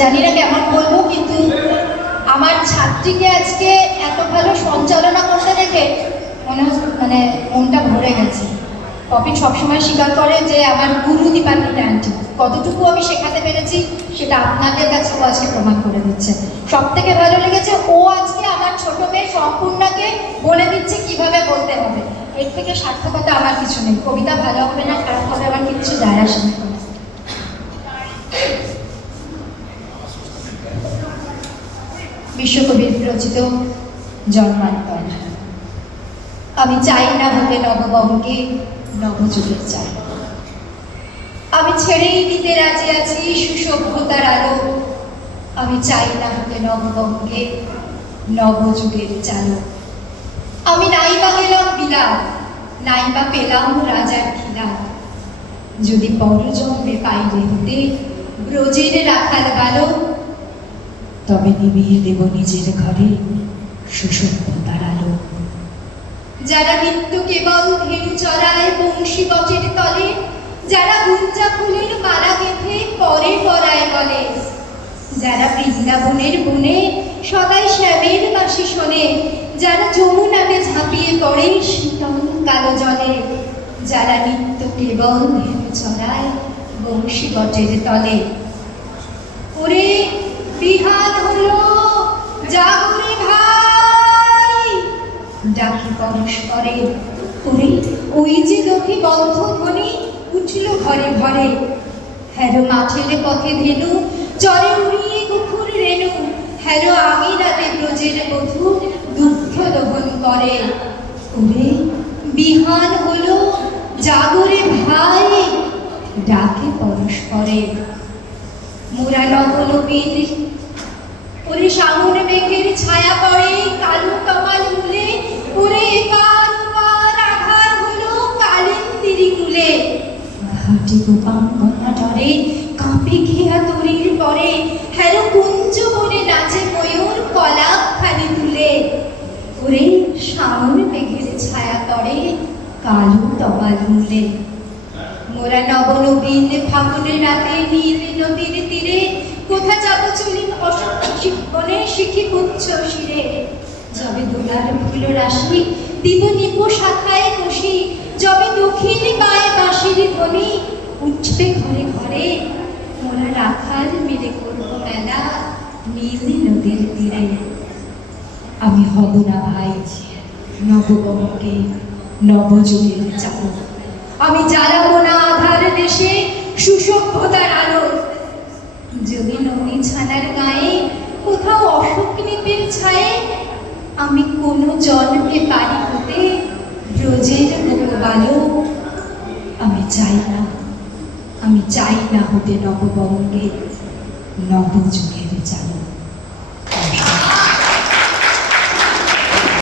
জানি না কেমন বলবো, কিন্তু আমার ছাত্রীকে আজকে এত ভালো সঞ্চালনা করতে দেখে মানে মনটা ভরে গেছে। কপিল সবসময় স্বীকার করে যে আমার গুরু দীপান্বিতা আন্টি, কতটুকু আমি শেখাতে পেরেছি সেটা আপনাদের কাছে ও আজকে প্রমাণ করে দিচ্ছে। সব থেকে ভালো লেগেছে ও আজকে আমার ছোট মেয়ে সম্পূর্ণাকে বলে দিচ্ছে কিভাবে বলতে হবে। এর থেকে সার্থকতা আমার কিছু নেই। কবিতা ভালো হবে না খারাপ হবে আমার কিচ্ছু যায় আসে না। বিশ্বকবির রচিত জন্মান্তর। আমি চাই না হতে নববঙ্গে নবযুগের চাই। আমি ছেড়েই দিতে রাজি আছি সুসভ্যতার আলো। আমি চাই না হতে নববঙ্গে নবযুগের চালু। আমি নাইবা গেলাম বিলাপ, নাইবা পেলাম রাজার খিলাপ। যদি পরজন্মে পাইলে হতে ব্রজের রাখাল বালক, তবে নিভিয়ে দেব নিজের ঘরে সুসভ্যতার আলো। যারা নিত্য কেবল ধেনু চড়ায় বংশী বটের তলে, যারা গুঞ্জা ফুলের মালা গেঁথে পরে পরায় বলে, যারা বৃন্দাবনের বনে সদাই শ্যামের বাঁশি শোনে, যারা যমুনাতে ঝাঁপিয়ে পড়ে শীতল কালো জলে, যারা নিত্য কেবল ধেনু চড়ায় বংশী বটের তলে। ওরে বিহান হলো জাগরে ভাই, ডাকি পরস্পরে। ওরে ওই যে লোকে বন্ধ ধ্বনি উঠল ঘরে ঘরে। হ্যারো মাঠের পথে ধেনু চরে উড়িয়ে কুকুর রেণু, হ্যারো আঙিনাতে ব্রজের বধূ দুগ্ধ দহন করে। ওরে বিহান হলো জাগরে ভাই, ডাকে পরস্পরে। মোরা নবনবীন ওরে সামনে মেঘের ছায়া পড়ে কালো তমাল মূলে, ওরে কারবার আঘার হলো কালিন্দিরি কুলে। ঘাটি গোপাঙ্গনা ডরে কাঁপে ঘেয়া তরির পরে, হ্যালো কুঞ্জ বনে নাচে ময়ূর কলাপ খানি তুলে। ওরে সামনে মেঘের ছায়া তরে কালো তমাল মূলে। মোরা নবনবীন ফাগুনের রাতে নীল নদীর তীরে, কোথা যাব চলি বনে শিখি পুচ্ছ শিরে। যবে দোলার ফুল রাশি দিব নিপ শাখায় কষি, যবে দক্ষিণ গায়ে বাঁশির ধ্বনি উঠবে ঘরে ঘরে। মোরা রাখাল মিলে করবো মেলা নীল নদীর তীরে। আমি হব না ভাই নববঙ্গে নবযুগের চালু। আমি জ্বালাবো না আধার দেশে সুসভ্যতার আলো। যদি নদী ছানার গায়ে কোথাও অশোক নিপের ছায়ে, আমি কোনো জন্মে পারি হতে ব্রজের গোপবালো। আমি চাই না হতে নববঙ্গে নবযুগের চালু।